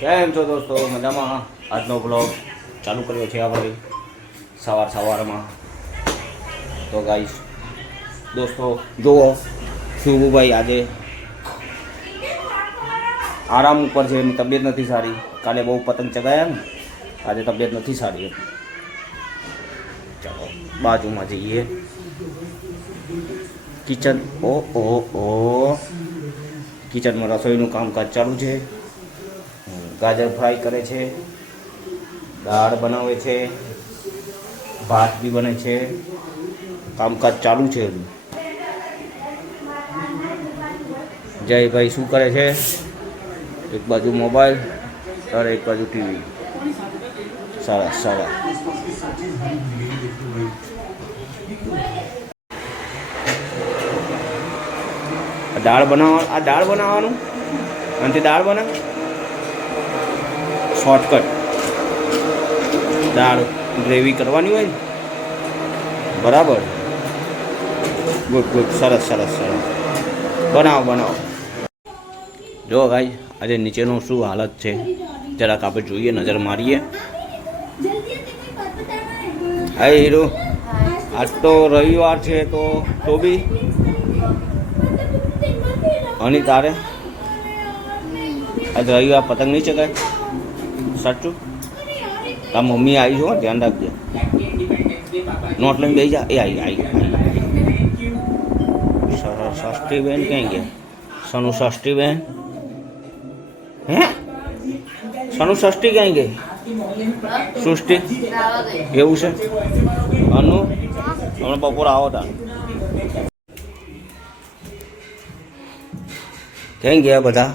કેમ છો દોસ્તો? મજામાં? આજનો બ્લોગ ચાલુ કર્યો છે આપણે સવારમાં. તો ગાઈસ દોસ્તો જુઓ, શુભુભાઈ આજે આરામ ઉપર છે. એની તબિયત નથી સારી. કાલે બહુ પતંગ ચગાયા ને, આજે તબિયત નથી સારી. ચાલો બાજુમાં જઈએ. કિચન કિચનમાં રસોઈનું કામકાજ ચાલુ છે. ગાજર ફ્રાય કરે છે, દાળ બનાવે છે, ભાત બી બને છે. કામકાજ ચાલુ છે. જયભાઈ શું કરે છે? એક બાજુ મોબાઈલ અને એક બાજુ ટીવી. સરસ. દાળ બનાવવાનું અને દાળ બનાવ શોર્ટકટ. દાળ ગ્રેવી કરવાની હોય ને, બરાબર. ગુડ સરસ. બનાવો. જો ભાઈ આજે નીચેનું શું હાલત છે જરાક આપણે જોઈએ, નજર મારીએ. હા હીરો, આજ તો રવિવાર છે તો બી અને તારે આજ રવિવાર પતંગ નહીં ચગાય? સાચું? તાર મમ્મી આવી છો, ધ્યાન રાખજે. નોટ લઈને બેસી જા. એ આવી ષષ્ઠી બેન ક્યાં ગયા? સનુ ષષ્ઠી બેન હે? સનુ ષષ્ઠી ક્યાં ગઈ? સૃષ્ટિ એવું છે? અનુ હમણાં બપોર આવો તા ક્યાં ગયા બધા?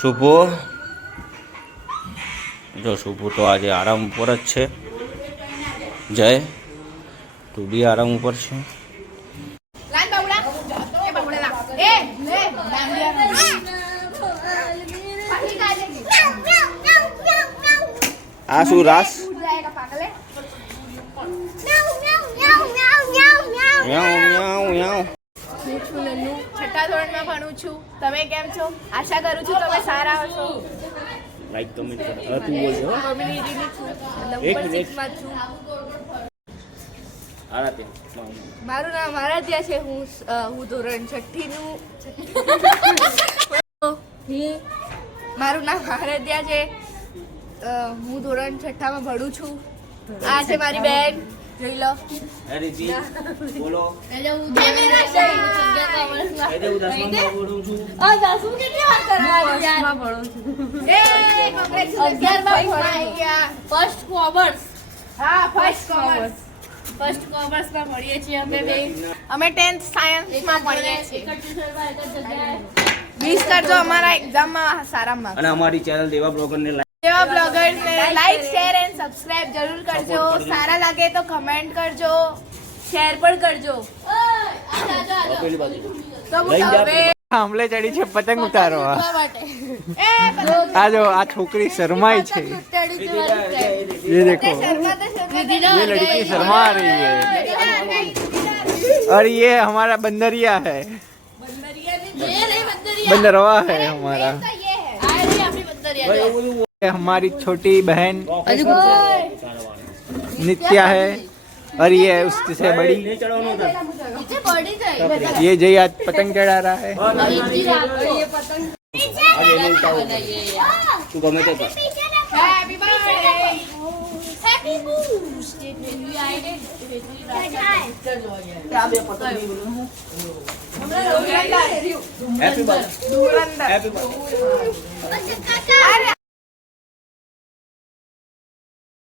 શુભો જો શુભુ તો આજે આરામ ઉપર જ છે. જય તું બી આરામ ઉપર છે. આ શું રાસ? છઠ્ઠા ધોરણમાં ભણું છું. તમે કેમ છો? આશા કરું છું તમે સારા હશો. લાઈક કમેન્ટ કરો. હવે તું બોલ છો. કોમ્યુનિટીની છું, એક ઉપર મિનિટ. 6 માં છું. મારું નામ આરાધ્યા છે. હું ધોરણ 6 નું મારું નામ આરાધ્યા છે. હું ધોરણ 6 માં ભણું છું. આ છે મારી બેન, જોઈ લો. બોલો. ફર્સ્ટ કોમર્સમાં ભણીએ છીએ અમે 10th સાયન્સમાં ભણીએ છીએ. 20 કરજો અમારા એક્ઝામમાં સારા માર્ક્સ. અને અમારી ચેનલ દેવા બ્લોગરને લાઈક શેર એન્ડ સબસ્ક્રાઇબ જરૂર કરજો. સારા લાગે તો કમેન્ટ કરજો, શેર પણ કરજો. આંબલે ચડી છે પતંગ ઉતારવા. આ જો આ છોકરી શરમાઈ છે. ये देखो, ये लड़की शर्मा रही है. और ये हमारा बंदरिया है, बंदरवा है हमारा. ये हमारी छोटी बहन नित्या है. और ये उससे बड़ी ये जय आज पतंग चढ़ा रहा है. તું ગમે તે કર. Happy birthday. Happy birthday. Happy birthday.